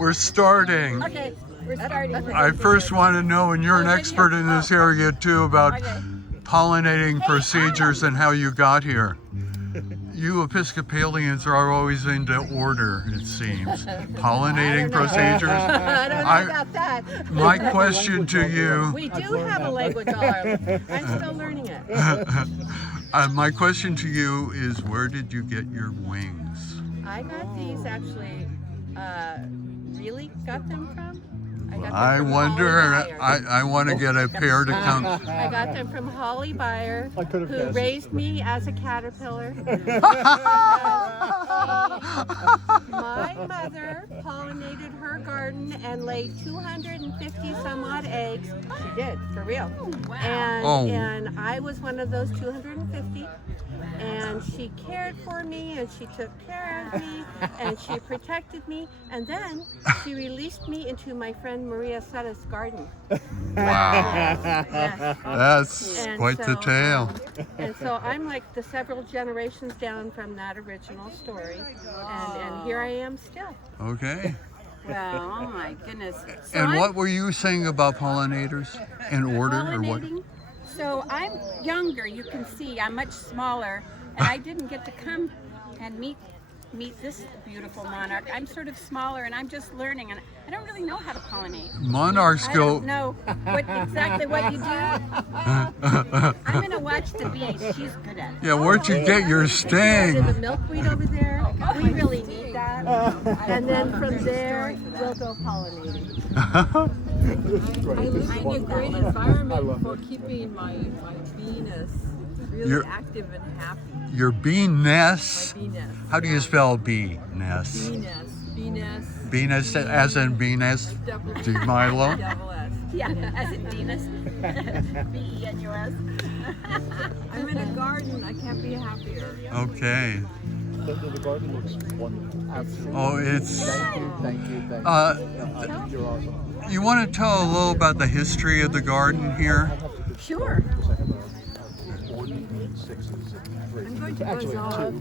We're starting. Okay, we're starting. I first want to know, and you're an expert in this area too, about pollinating procedures and how you got here. You Episcopalians are always into order, it seems. Pollinating procedures. I don't know about that. My question to you. We do have a language, darling. I'm still learning it. My question to you is, where did you get your wings? I got these actually. Really got them from? I wonder. I want to get a pair to come. I got them from Holly Byer, who raised me as a caterpillar. My mother pollinated her garden and laid 250 some odd eggs. She did, for real. And I was one of those 250. And she cared for me, and she took care of me, and she protected me, and then she released me into my friend Maria Seta's garden. Wow. Yes. That's quite the tale. And so I'm like the several generations down from that original story, and here I am still. Okay. Well, oh my goodness. So and what were you saying about pollinators? In order or what? So I'm younger, you can see, I'm much smaller, and I didn't get to come and meet this beautiful monarch. I'm sort of smaller, and I'm just learning, and I don't really know how to pollinate. Monarchs I go... don't know exactly what you do. I'm going to watch the bees. She's good at it. Yeah, where'd you get your sting? The milkweed over there, we really need that. And then from there, we'll go pollinating. I find a great environment for keeping my bee-ness really active and happy. Your bee-ness? My bee-ness. How do you spell bee-ness? Bee-ness. Bee-ness. Bee-ness as in bee-ness? Do Milo? Double S. Yeah, as in Venus. B-E-N-U-S. I'm in a garden. I can't be happier. Okay. The garden looks wonderful. Absolutely. Oh, it's... Thank you. You're awesome. You want to tell a little about the history of the garden here? Sure. I'm going to resolve.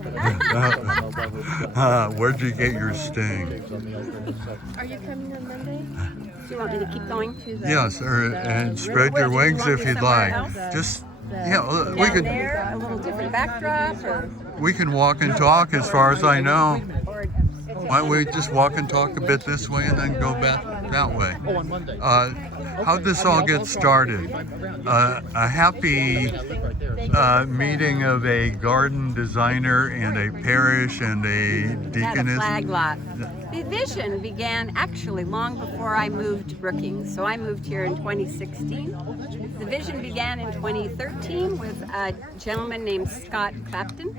Where'd you get your sting? Are you coming on Monday? Do you want me to keep going? Yes, and spread your wings if you'd like. Just, yeah, we could. There, a little different backdrop, or we can walk and talk as far as I know. Why don't we just walk and talk a bit this way and then go back that way? How'd this all get started? A happy meeting of a garden designer and a parish and a deaconess. a flag lot. The vision began actually long before I moved to Brookings. So I moved here in 2016. The vision began in 2013 with a gentleman named Scott Clapson,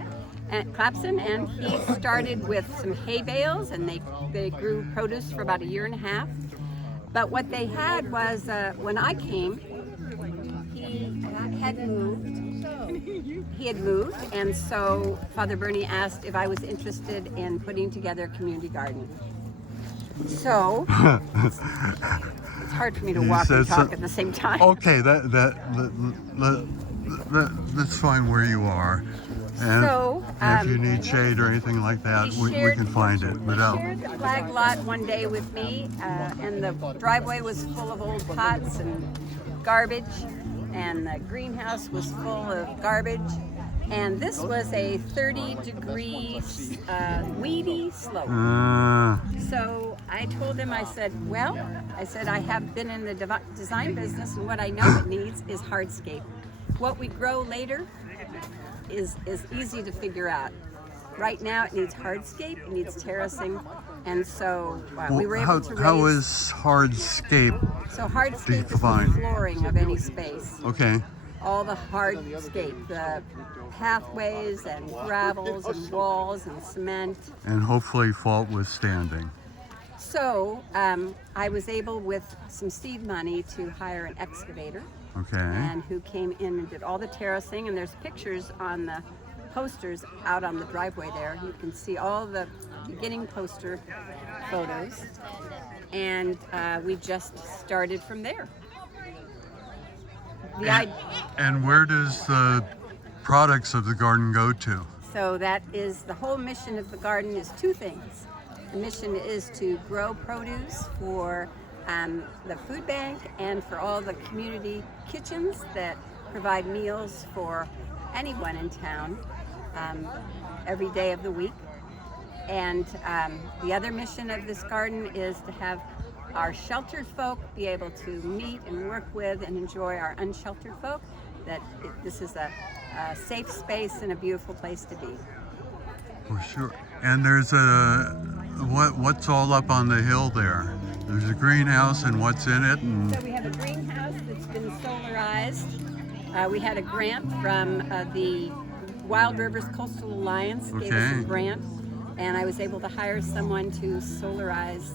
and he started with some hay bales, and they grew produce for about a year and a half. But what they had was, when I came, he had moved, and so Father Bernie asked if I was interested in putting together a community garden. So it's hard for me to walk and talk at the same time. Okay, that's fine where you are. And So, if you need shade or anything like that, we can find it. He shared the flag lot one day with me, and the driveway was full of old pots and garbage, and the greenhouse was full of garbage, and this was a 30-degree weedy slope. So I told him, I said, I have been in the design business, and what I know it needs is hardscape. What we grow later is easy to figure out. Right now it needs hardscape, it needs terracing, and so we were able to raise... How is hardscape So hardscape defined? is the flooring of any space. Okay. All the hardscape, the pathways and gravels and walls and cement. And hopefully fault withstanding. So I was able, with some seed money, to hire an excavator. Okay. And who came in and did all the terracing, and there's pictures on the posters out on the driveway there. You can see all the beginning poster photos, and we just started from there. And where does the products of the garden go to? So that is the whole mission of the garden is two things: The mission is to grow produce for the food bank and for all the community kitchens that provide meals for anyone in town every day of the week. And the other mission of this garden is to have our sheltered folk be able to meet and work with and enjoy our unsheltered folk, this is a safe space and a beautiful place to be. For sure. And there's what's all up on the hill there? There's a greenhouse, and what's in it? And So we have a greenhouse that's been solarized. We had a grant from the Wild Rivers Coastal Alliance, gave us a grant, and I was able to hire someone to solarize,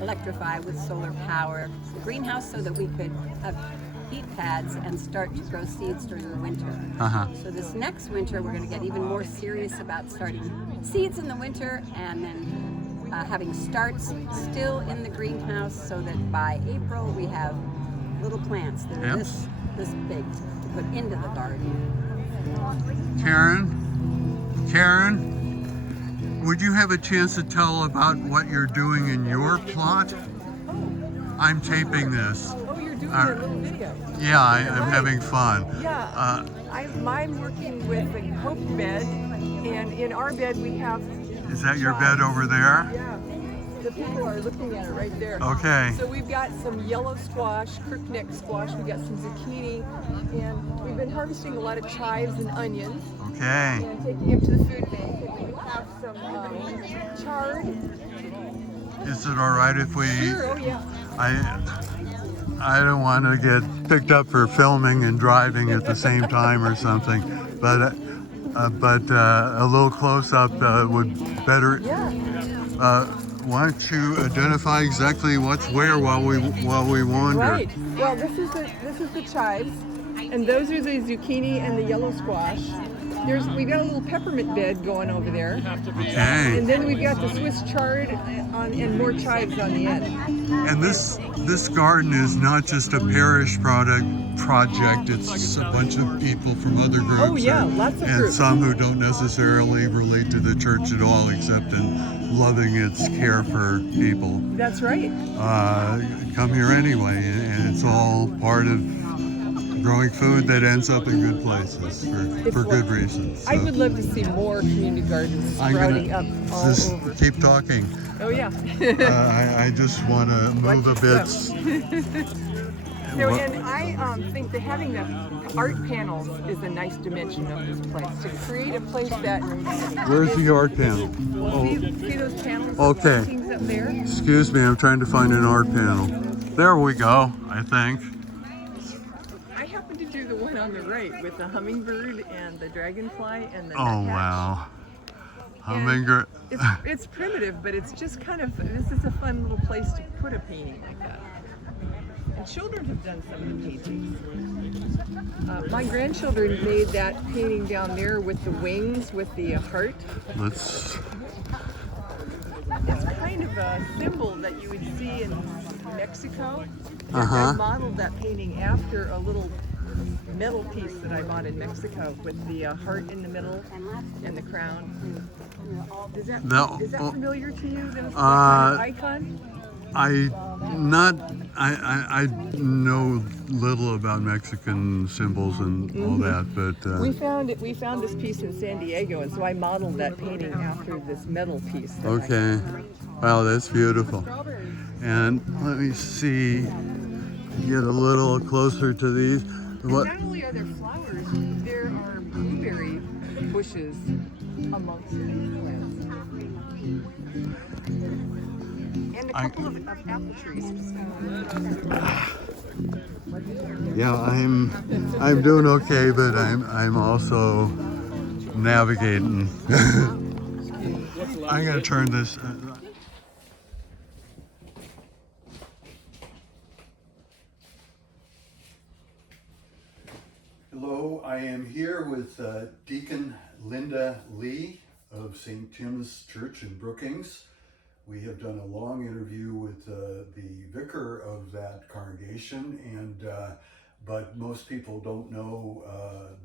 electrify with solar power the greenhouse so that we could have heat pads and start to grow seeds during the winter. So this next winter we're going to get even more serious about starting seeds in the winter and then having starts still in the greenhouse so that by April we have little plants that are this big to put into the garden. Karen, would you have a chance to tell about what you're doing in your plot? I'm taping this. Oh, you're doing a little video. Yeah, I'm having fun. Yeah, I'm working with the Hope bed, and in our bed we have... Is that your bed over there? Yeah, the people are looking at it right there. Okay. So we've got some yellow squash, crookneck squash, we've got some zucchini, and we've been harvesting a lot of chives and onions. Okay. And taking them to the food bank, and we have some chard. Is it all right if we... Sure, oh yeah. I don't want to get picked up for filming and driving at the same time or something, but a little close up would better. Yeah. Why don't you identify exactly what's where while we wander? Right. Well, this is the chives, and those are the zucchini and the yellow squash. We've got a little peppermint bed going over there. Okay. And then we've got the Swiss chard and more chives on the end. And this garden is not just a parish project. It's a bunch of people from other groups. Oh yeah, lots of and groups. some who don't necessarily relate to the church at all, except in loving its care for people. That's right. Come here anyway, and it's all part of growing food that ends up in good places for good reasons. So I would love to see more community gardens sprouting up all just over. keep talking. Oh yeah. I just want to move a bit. So, and I think that having the art panels is a nice dimension of this place. To create a place that... Where's the art panel? See those panels? Okay. Paintings up there? Excuse me, I'm trying to find an art panel. There we go, I think. I happen to do the one on the right with the hummingbird and the dragonfly and the Oh, nuthatch. wow. Hummingbird. It's primitive, but it's just kind of, this is a fun little place to put a painting like that. And children have done some of the paintings. My grandchildren made that painting down there with the wings, with the heart. Let's... It's kind of a symbol that you would see in Mexico. I modeled that painting after a little metal piece that I bought in Mexico with the heart in the middle and the crown. Is that familiar to you? That kind of icon? I know little about Mexican symbols and all that, but we found this piece in San Diego, and so I modeled that painting after this metal piece. okay. Wow, that's beautiful. And let me see, get a little closer to these. What? Not only are there flowers, there are blueberry bushes amongst these plants. And a couple of apple trees. Yeah, I'm doing okay, but I'm also navigating. I'm gonna turn this. Hello, I am here with Deacon Linda Lee of St. Tim's Church in Brookings. We have done a long interview with the vicar of that congregation, but most people don't know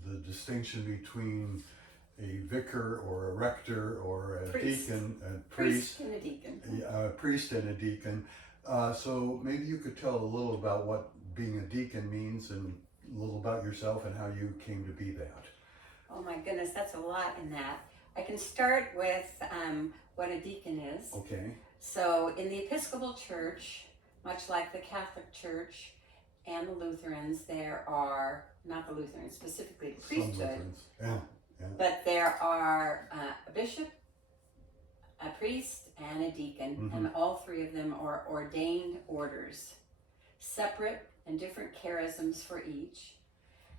the distinction between a vicar or a rector or a Priest. deacon, a Priest and a deacon. a priest and a deacon. So maybe you could tell a little about what being a deacon means and a little about yourself and how you came to be that. Oh my goodness, that's a lot in that. I can start with what a deacon is. Okay. So in the Episcopal Church, much like the Catholic Church and the Lutherans, there are, not the Lutherans, specifically the Some priesthood, Lutherans. Yeah. but there are a bishop, a priest, and a deacon, and all three of them are ordained orders, separate and different charisms for each.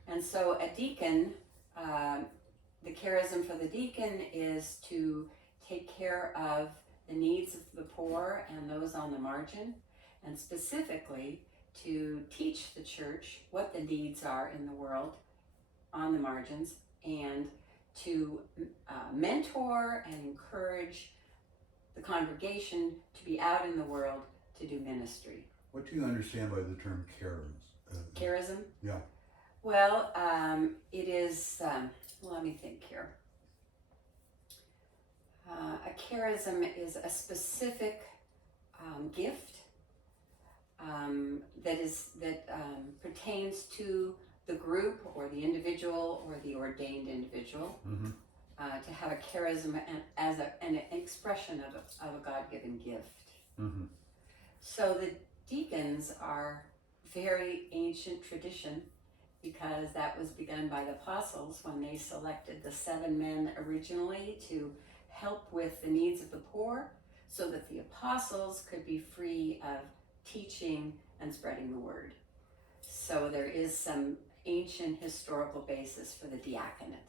And so a deacon, the charism for the deacon is to take care of the needs of the poor and those on the margin, and specifically to teach the church what the needs are in the world on the margins, and to mentor and encourage the congregation to be out in the world to do ministry. What do you understand by the term charism? Charism? Yeah. Well, it is, let me think here. A charism is a specific gift that pertains to the group or the individual or the ordained individual. To have a charism as an expression of a God-given gift. So the deacons are very ancient tradition, because that was begun by the apostles when they selected the 7 men originally to help with the needs of the poor, so that the apostles could be free of teaching and spreading the word. So there is some ancient historical basis for the diaconate.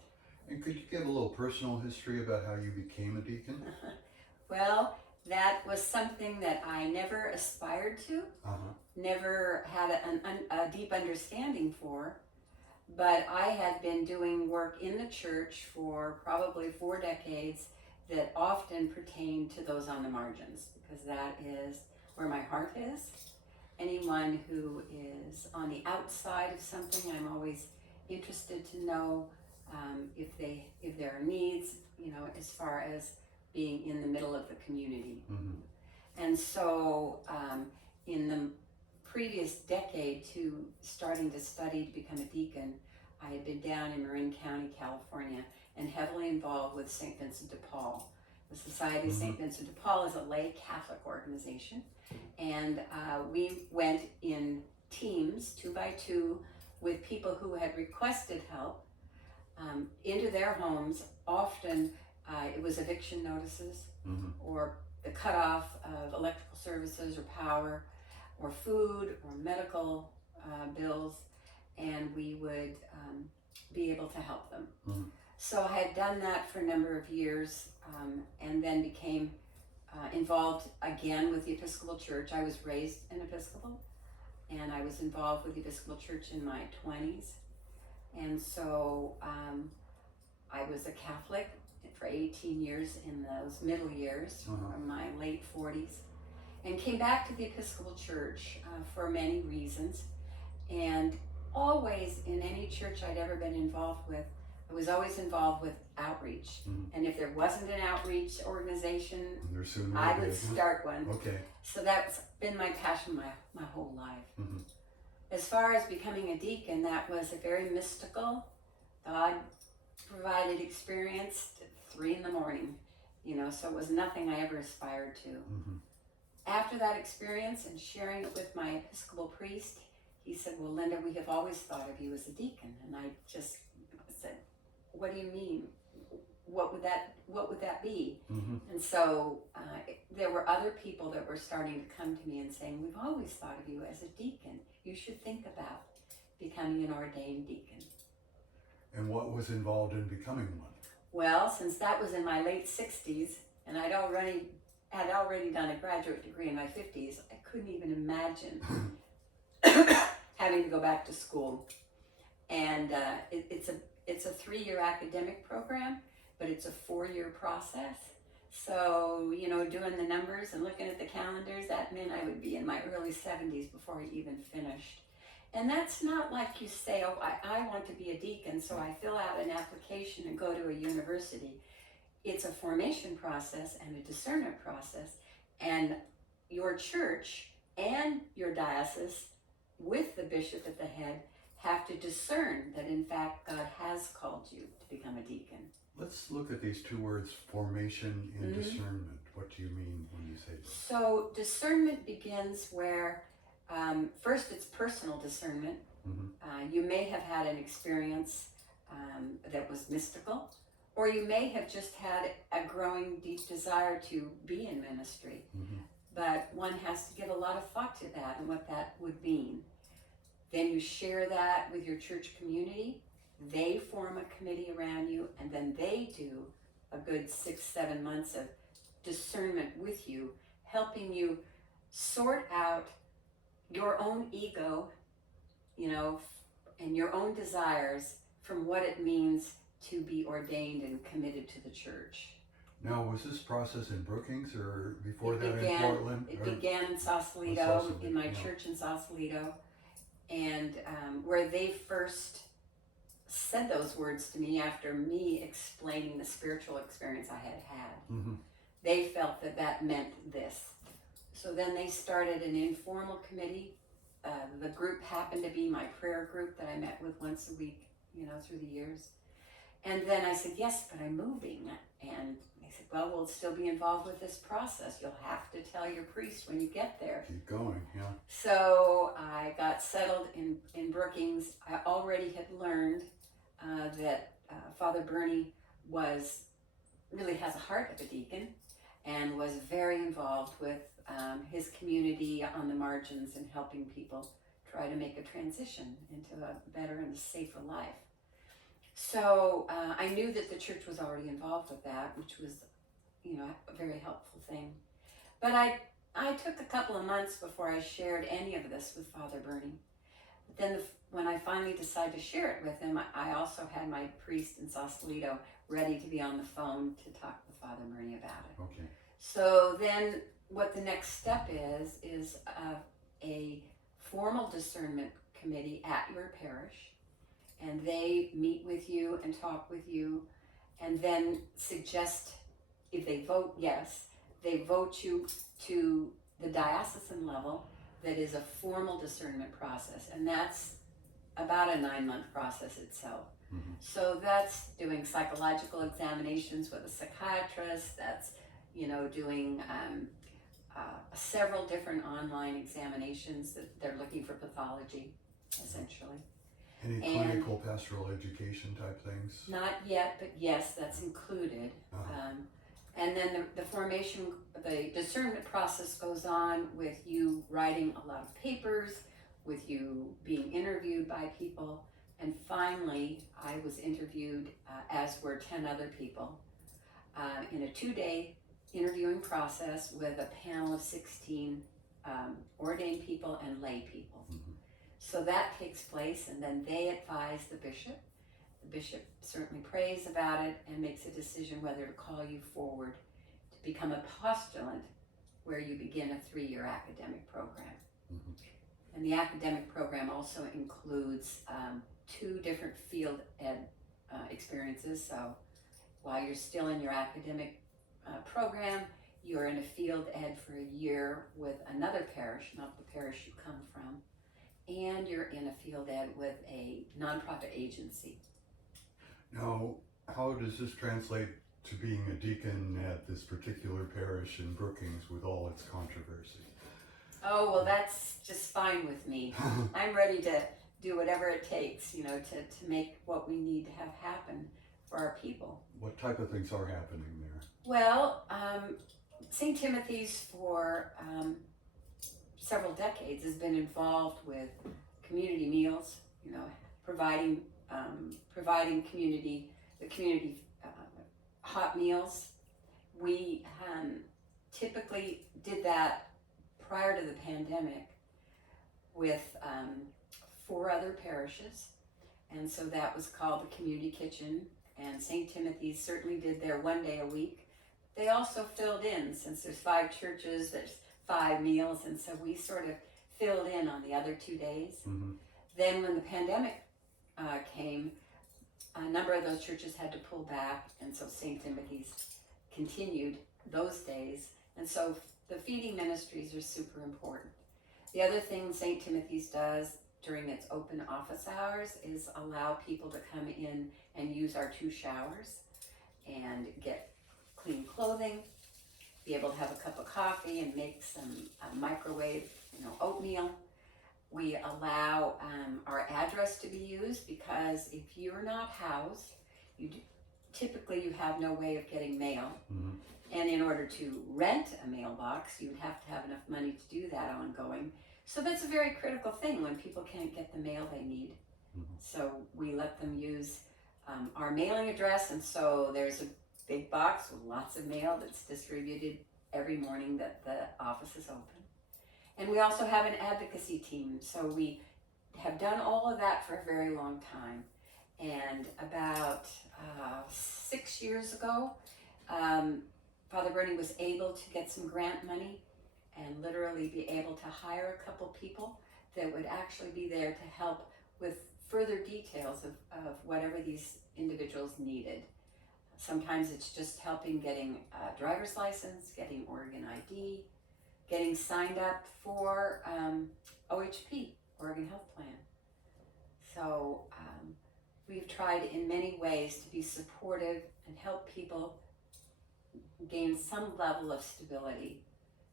And could you give a little personal history about how you became a deacon? Well, that was something that I never aspired to, never had a deep understanding for, but I had been doing work in the church for probably 4 decades that often pertained to those on the margins, because that is where my heart is. Anyone who is on the outside of something, I'm always interested to know if there are needs, as far as being in the middle of the community. And so in the previous decade to starting to study to become a deacon, I had been down in Marin County, California, and heavily involved with St. Vincent de Paul. The Society of St. Vincent de Paul is a lay Catholic organization, and we went in teams, 2 by 2, with people who had requested help into their homes. Often it was eviction notices, or the cutoff of electrical services or power, or food or medical bills, and we would be able to help them. So I had done that for a number of years, and then became involved again with the Episcopal Church. I was raised an Episcopal, and I was involved with the Episcopal Church in my 20s. And so I was a Catholic for 18 years in those middle years, from my late 40s, and came back to the Episcopal Church for many reasons. And always in any church I'd ever been involved with, I was always involved with outreach. And if there wasn't an outreach organization, I would start one. Okay. So that's been my passion my whole life. As far as becoming a deacon, that was a very mystical, God-provided experience at 3 in the morning, so it was nothing I ever aspired to. After that experience and sharing it with my Episcopal priest, he said, "Well, Linda, we have always thought of you as a deacon." And I just said, "What do you mean? What would that be?" And so there were other people that were starting to come to me and saying, "We've always thought of you as a deacon. You should think about becoming an ordained deacon." And what was involved in becoming one? Well, since that was in my late 60s, and I had already done a graduate degree in my 50s, I couldn't even imagine having to go back to school. And it's a 3-year academic program, but it's a 4-year process. So, doing the numbers and looking at the calendars, that meant I would be in my early 70s before I even finished. And that's not like you say, oh, I want to be a deacon, so I fill out an application and go to a university. It's a formation process and a discernment process. And your church and your diocese, with the bishop at the head, have to discern that in fact God has called you to become a deacon. Let's look at these two words, formation and discernment. What do you mean when you say that? So discernment begins where first it's personal discernment. You may have had an experience that was mystical, or you may have just had a growing deep desire to be in ministry. But one has to give a lot of thought to that and what that would mean. Then you share that with your church community. They form a committee around you, and then they do a good 6-7 months of discernment with you, helping you sort out your own ego, and your own desires from what it means to be ordained and committed to the church. Now, was this process in Brookings or before that in Portland? It began in Sausalito, in my church in Sausalito, and where they first said those words to me after me explaining the spiritual experience I had had. They felt that that meant this. So then they started an informal committee. The group happened to be my prayer group that I met with once a week, through the years. And then I said, yes, but I'm moving. And they said, well, we'll still be involved with this process. You'll have to tell your priest when you get there. Keep going, yeah. So I got settled in Brookings. I already had learned that Father Bernie really has a heart of a deacon and was very involved with his community on the margins and helping people try to make a transition into a better and a safer life. So I knew that the church was already involved with that, which was, a very helpful thing. But I took a couple of months before I shared any of this with Father Bernie. But then when I finally decided to share it with him, I also had my priest in Sausalito ready to be on the phone to talk with Father Bernie about it. Okay. So then what the next step is a formal discernment committee at your parish, and they meet with you and talk with you, and then suggest, if they vote yes, they vote you to the diocesan level. That is a formal discernment process, and that's about a 9-month process itself. So that's doing psychological examinations with a psychiatrist, that's doing several different online examinations that they're looking for pathology, essentially. Any clinical pastoral education type things? Not yet, but yes, that's included. And then the discernment process goes on with you writing a lot of papers, with you being interviewed by people, and finally I was interviewed, as were 10 other people, in a 2-day interviewing process with a panel of 16 ordained people and lay people. So that takes place, and then they advise the bishop. The bishop certainly prays about it and makes a decision whether to call you forward to become a postulant, where you begin a 3-year academic program. And the academic program also includes 2 different field ed experiences. So while you're still in your academic program, you're in a field ed for a year with another parish, not the parish you come from, and you're in a field ed with a nonprofit agency. Now, how does this translate to being a deacon at this particular parish in Brookings with all its controversy? Oh, well, that's just fine with me. I'm ready to do whatever it takes, to make what we need to have happen for our people. What type of things are happening there? Well, St. Timothy's for several decades has been involved with community meals, providing the community hot meals. We typically did that prior to the pandemic with 4 other parishes, and so that was called the Community Kitchen, and St. Timothy's certainly did their 1 day a week. They also filled in, since there's 5 churches, there's 5 meals, and so we sort of filled in on the other 2 days. Then when the pandemic came, a number of those churches had to pull back, and so St. Timothy's continued those days. And so the feeding ministries are super important. The other thing St. Timothy's does during its open office hours is allow people to come in and use our 2 showers and get clean clothing, be able to have a cup of coffee and make some microwave, oatmeal. We allow our address to be used because if you're not housed, typically you have no way of getting mail. Mhm. And in order to rent a mailbox, you'd have to have enough money to do that ongoing. So that's a very critical thing when people can't get the mail they need. Mhm. So we let them use our mailing address, and so there's a big box with lots of mail that's distributed every morning that the office is open. And we also have an advocacy team, so we have done all of that for a very long time. And about 6 years ago, Father Bernie was able to get some grant money and literally be able to hire a couple people that would actually be there to help with further details of whatever these individuals needed. Sometimes it's just helping getting a driver's license, getting Oregon ID, getting signed up for OHP, Oregon Health Plan. So we've tried in many ways to be supportive and help people gain some level of stability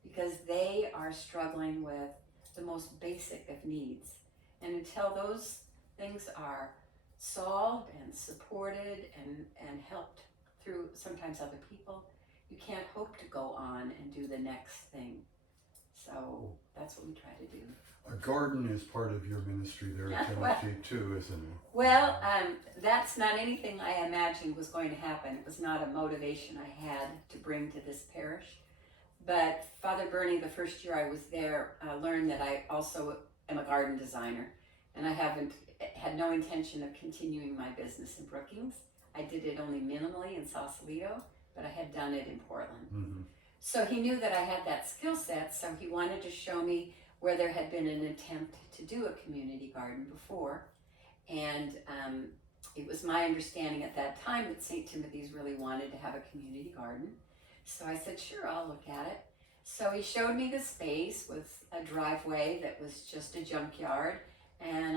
because they are struggling with the most basic of needs. And until those things are solved and supported and helped through sometimes other people, you can't hope to go on and do the next thing. So that's what we try to do. A garden is part of your ministry there at Timothy too, isn't it? Well, that's not anything I imagined was going to happen. It was not a motivation I had to bring to this parish. But Father Bernie, the first year I was there, learned that I also am a garden designer. And I had no intention of continuing my business in Brookings. I did it only minimally in Sausalito, but I had done it in Portland. Mm-hmm. So he knew that I had that skill set, so he wanted to show me where there had been an attempt to do a community garden before. And it was my understanding at that time that St. Timothy's really wanted to have a community garden. So I said, sure, I'll look at it. So he showed me the space with a driveway that was just a junkyard and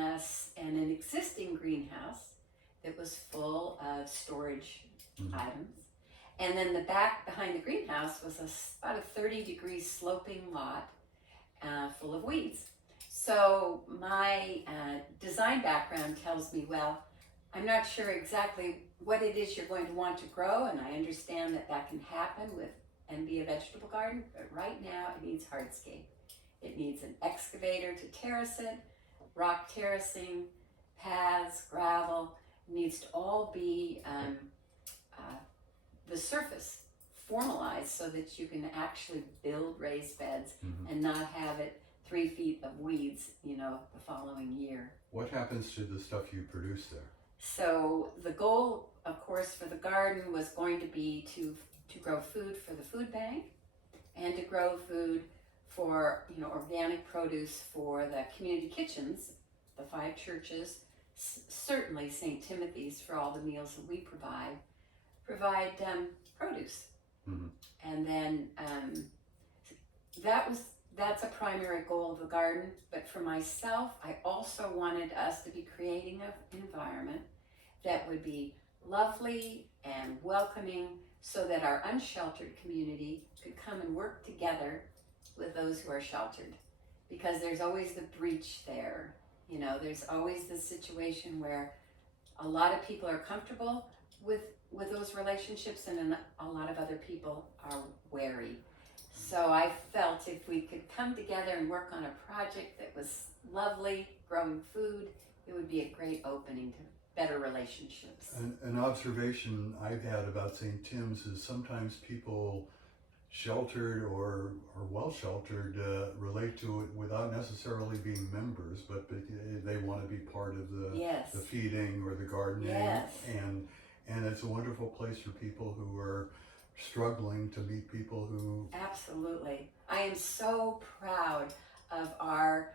an existing greenhouse that was full of storage items. And then the back behind the greenhouse was about a 30-degree sloping lot full of weeds. So my design background tells me, well, I'm not sure exactly what it is you're going to want to grow, and I understand that can happen and be a vegetable garden, but right now it needs hardscape. It needs an excavator to terrace it, rock terracing, paths, gravel. It needs to all be the surface formalized so that you can actually build raised beds and not have it 3 feet of weeds, the following year. What happens to the stuff you produce there? So the goal, of course, for the garden was going to be to grow food for the food bank and to grow food for, organic produce for the community kitchens, the 5 churches, certainly St. Timothy's for all the meals that we provide produce. Mm-hmm. And then that's a primary goal of the garden. But for myself, I also wanted us to be creating an environment that would be lovely and welcoming so that our unsheltered community could come and work together with those who are sheltered. Because there's always the breach there. There's always this situation where a lot of people are comfortable with those relationships and a lot of other people are wary. So I felt if we could come together and work on a project that was lovely, growing food, it would be a great opening to better relationships. An observation I've had about St. Tim's is sometimes people sheltered or well sheltered relate to it without necessarily being members, but they want to be part of the feeding or the gardening. Yes. And it's a wonderful place for people who are struggling to meet people who... Absolutely. I am so proud of our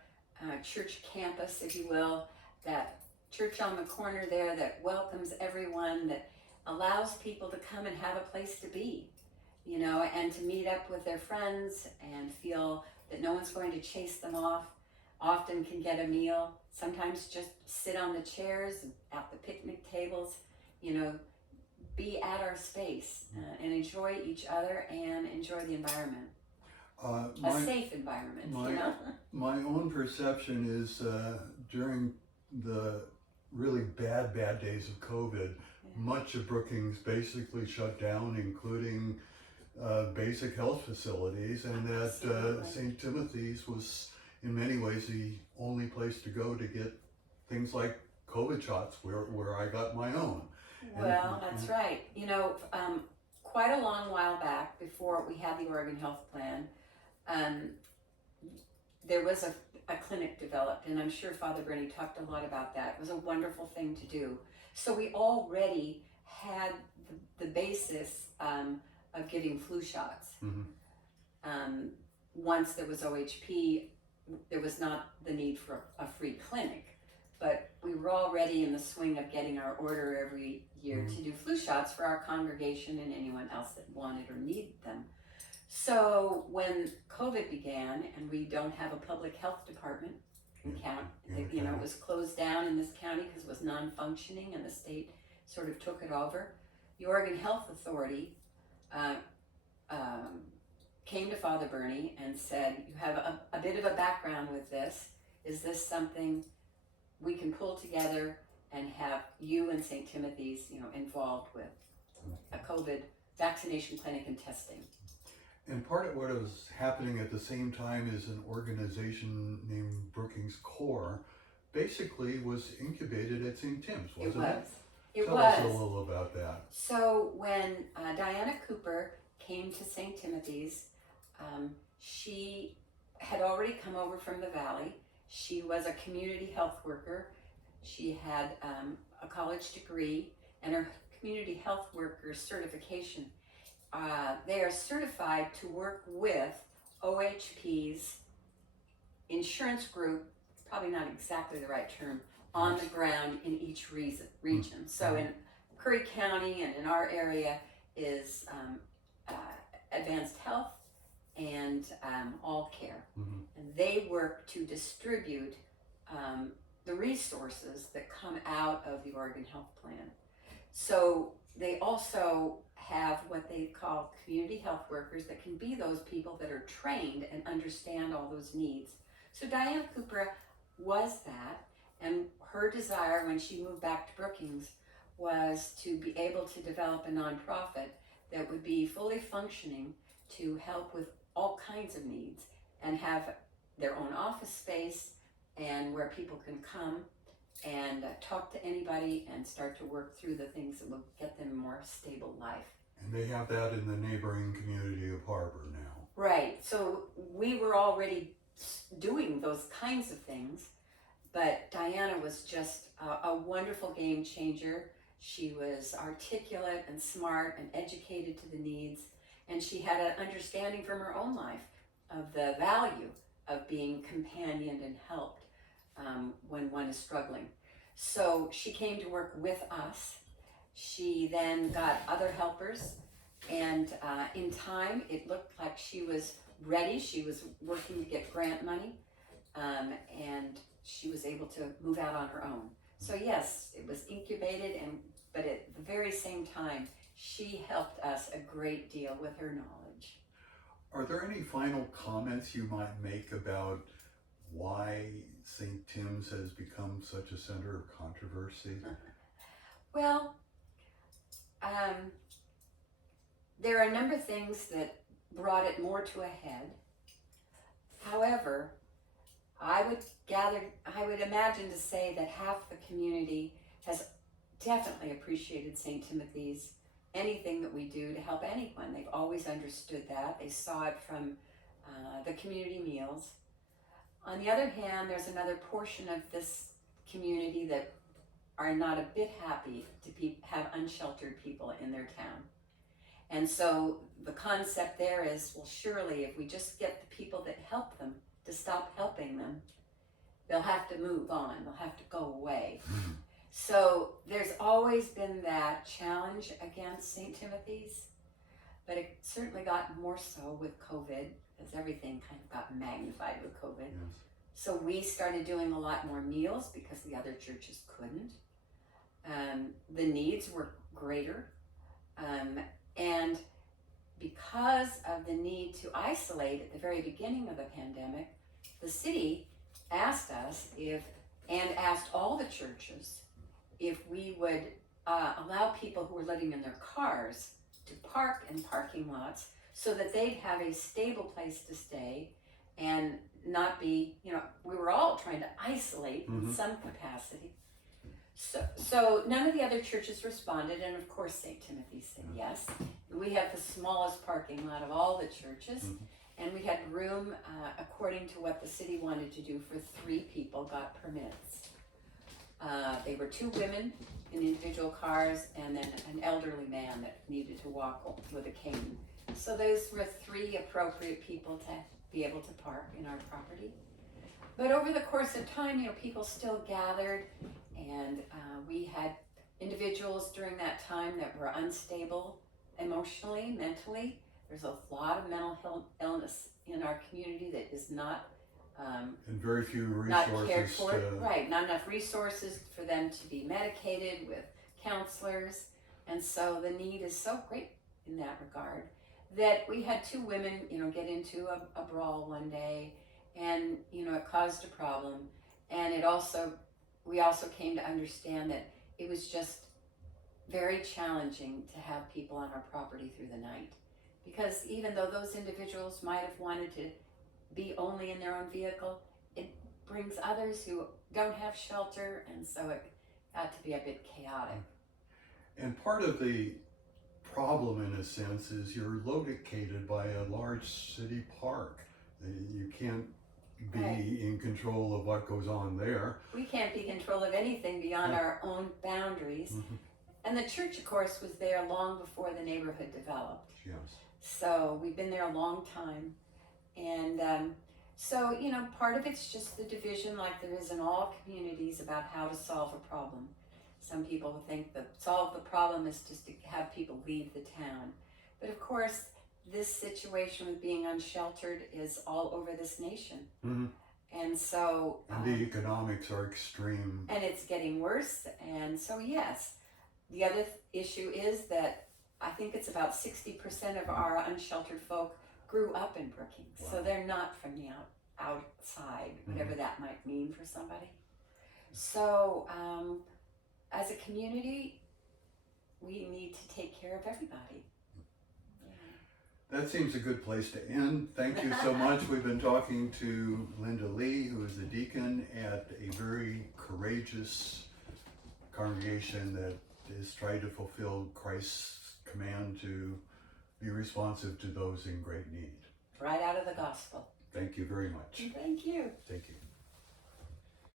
church campus, if you will. that church on the corner there that welcomes everyone, that allows people to come and have a place to be, you know, and to meet up with their friends and feel that no one's going to chase them off. Often can get a meal, sometimes just sit on the chairs at the picnic tables, you know, be at our space and enjoy each other and enjoy the environment. A safe environment, you know? My own perception is during the really bad days of COVID, much of Brookings basically shut down, including basic health facilities, and that St. Timothy's was in many ways the only place to go to get things like COVID shots, where I got my own. Well, that's right. You know, quite a long while back, before we had the Oregon Health Plan, there was a clinic developed, and I'm sure Father Bernie talked a lot about that. It was a wonderful thing to do. So we already had the basis of giving flu shots. Once there was OHP, there was not the need for a free clinic, but we were already in the swing of getting our order every year to do flu shots for our congregation and anyone else that wanted or needed them. So when COVID began and we don't have a public health department in county, you know, it was closed down in this county because it was non-functioning and the state sort of took it over. The Oregon Health Authority came to Father Bernie and said, you have a bit of a background with this. Is this something we can pull together and have you and St. Timothy's, you know, involved with a COVID vaccination clinic and testing? And part of what was happening at the same time is an organization named Brookings Core basically was incubated at St. Tim's, wasn't it? Tell us a little about that. So when Diana Cooper came to St. Timothy's, she had already come over from the Valley. She was a community health worker. She had a college degree and her community health worker certification. They are certified to work with OHP's insurance group, probably not exactly the right term, on the ground in each region. So in Curry County and in our area is Advanced Health and All Care. And they work to distribute the resources that come out of the Oregon Health Plan. So they also have what they call community health workers that can be those people that are trained and understand all those needs. So Diana Cooper was that, and her desire when she moved back to Brookings was to be able to develop a nonprofit that would be fully functioning to help with all kinds of needs and have their own office space and where people can come and talk to anybody and start to work through the things that will get them a more stable life. And they have that in the neighboring community of Harbor now. Right, so we were already doing those kinds of things, but Diana was just a wonderful game changer. She was articulate and smart and educated to the needs, and she had an understanding from her own life of the value of being companioned and helped when one is struggling. So she came to work with us. She then got other helpers, and in time it looked like she was ready. She was working to get grant money, and she was able to move out on her own. So yes, it was incubated, but at the very same time, she helped us a great deal with her knowledge. Are there any final comments you might make about why St. Tim's has become such a center of controversy? Well, there are a number of things that brought it more to a head. However, I would imagine to say that half the community has definitely appreciated St. Timothy's, anything that we do to help anyone. They've always understood that. They saw it from the community meals. On the other hand, there's another portion of this community that are not a bit happy to have unsheltered people in their town. And so the concept there is, well, surely if we just get the people that help them to stop helping them, they'll have to move on, they'll have to go away. So there's always been that challenge against St. Timothy's, but it certainly got more so with COVID, because everything kind of got magnified with COVID. Yes. So we started doing a lot more meals because the other churches couldn't. The needs were greater. And because of the need to isolate at the very beginning of the pandemic, the city asked us and asked all the churches if we would allow people who were living in their cars to park in parking lots so that they'd have a stable place to stay and not be, we were all trying to isolate in some capacity. So none of the other churches responded, and of course St. Timothy said yes. We have the smallest parking lot of all the churches, and we had room according to what the city wanted to do for 3 people got permits. They were 2 women in individual cars, and then an elderly man that needed to walk with a cane. So those were 3 appropriate people to be able to park in our property. But over the course of time, people still gathered, and we had individuals during that time that were unstable emotionally, mentally. There's a lot of mental illness in our community that is not And very few not resources cared for. to... Right, not enough resources for them to be medicated with counselors. And so the need is so great in that regard that we had 2 women, get into a brawl one day, and, it caused a problem. And we also came to understand that it was just very challenging to have people on our property through the night. Because even though those individuals might have wanted to be only in their own vehicle, it brings others who don't have shelter, and so it got to be a bit chaotic. And part of the problem, in a sense, is you're located by a large city park. You can't be in control of what goes on there. We can't be in control of anything beyond our own boundaries. And the church, of course, was there long before the neighborhood developed. Yes. So we've been there a long time. And so, part of it's just the division, like there is in all communities, about how to solve a problem. Some people think that solve the problem is just to have people leave the town. But of course, this situation with being unsheltered is all over this nation. And so... And the economics are extreme. And it's getting worse. And so, yes, the other issue is that I think it's about 60% of our unsheltered folk grew up in Brookings. Wow. So they're not from the outside, whatever that might mean for somebody. So as a community, we need to take care of everybody. That seems a good place to end. Thank you so much. We've been talking to Linda Lee, who is a deacon at a very courageous congregation that is trying to fulfill Christ's command to be responsive to those in great need. Right out of the gospel. Thank you very much. Thank you. Thank you.